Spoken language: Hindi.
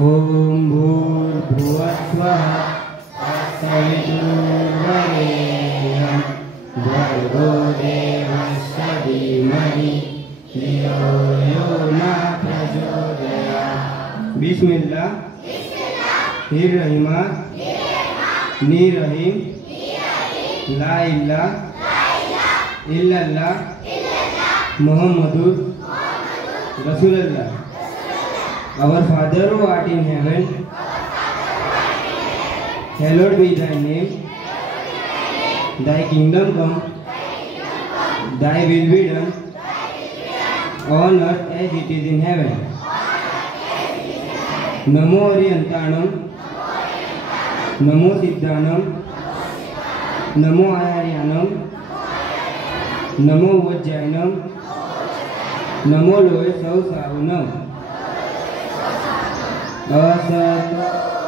ओम भूर्भुवस्वः तत्सवितुर्वरेण्यं भर्गो देवस्य धीमहि धियो यो न प्रचोदयात्। बिस्मिल्लाह हिर रहीमा नी रहीम ला इल्ला इल्लल्लाह मुहम्मदुर रसूलुल्लाह। Our Father who art in heaven, hallowed be thy name. Thy kingdom come, thy will be done on earth as it is in heaven. Namo Ariyantanam, Namo Siddhanam, Namo Ayaryanam, Namo Vajjayanam, Namo Loe Sau Saunam. असत